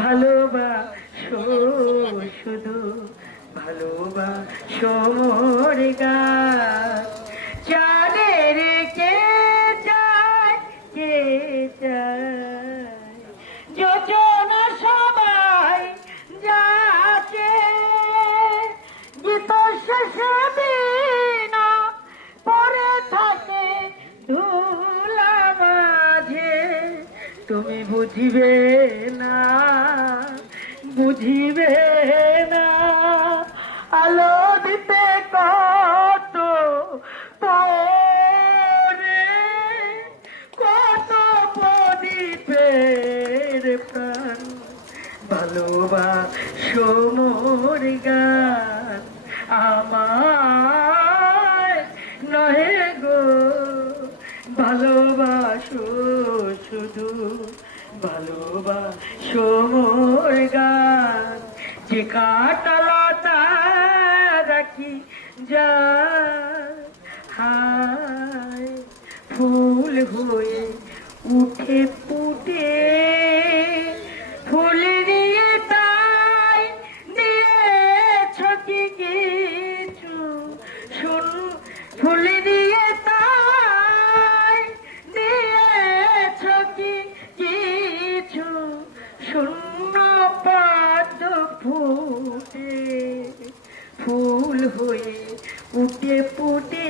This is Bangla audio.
ভালোবাসো শুধু ভালোবাসো মোর গান। চাঁদের কে চায় কে চায় যোজনা সবাই যাচ্ছে গীত শেষে বিনা পরে থাকে ধুলা মাঝে। তুমি বুঝিবে না বুঝিবে না আলো দিতে কত পরে কত প্রদীপের প্রাণ। ভালোবাসো মোর গান আমায় নহে গো ভালোবাসো শুধু ভালোবাসো মোর গান। যে কাটালতা রাখি যা হায় ফুল হয়ে উঠে ফুটে ফুল দিয়ে তাই দিয়েছ কি কিছু শুন ফুল দিয়ে তাই দিয়েছ কি কিছু শূন্য পদ্ম ফুটে ফুল হয়ে উঠে ফুটে